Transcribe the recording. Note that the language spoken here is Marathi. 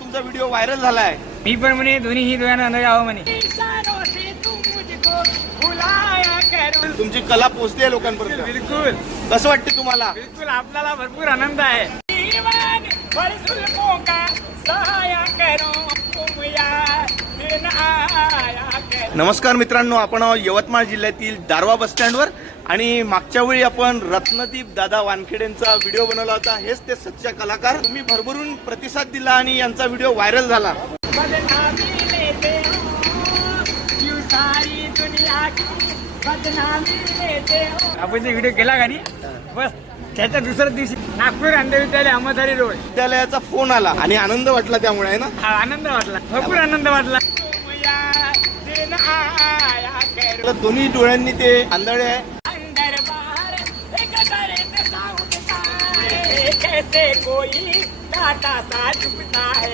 तुमचा व्हिडिओ व्हायरल झालाय. मी पण म्हणे दोन्ही ही दोघांना यावं म्हणे. तुमची कला पोहोचते लोकांपर्यंत. बिलकुल. कसं वाटते तुम्हाला? बिलकुल आपल्याला भरपूर आनंद आहे. नमस्कार मित्रांनो आपण यवतमाळ जिल्ह्यातील दारवा बस स्टँडवर. आणि मागच्या वेळी आपण रत्नदीप दादा वानखेडेंचा व्हिडिओ बनवला होता. हेच ते सच्चा कलाकार. तुम्ही भरभरून प्रतिसाद दिला आणि यांचा व्हिडिओ व्हायरल झाला. आपण जे व्हिडिओ केला का नाही? बस त्याच्या दुसऱ्या दिवशी नागपूर अंधविद्यालय अहमदरी रोड. विद्यालयाचा फोन आला आणि आनंद वाटला त्यामुळे आहे ना? आनंद वाटला. भरपूर आनंद वाटला. तर दोन्ही डोळ्यांनी ते आंधळे आहे. अंदर बाहर का कोई टाटा सा है?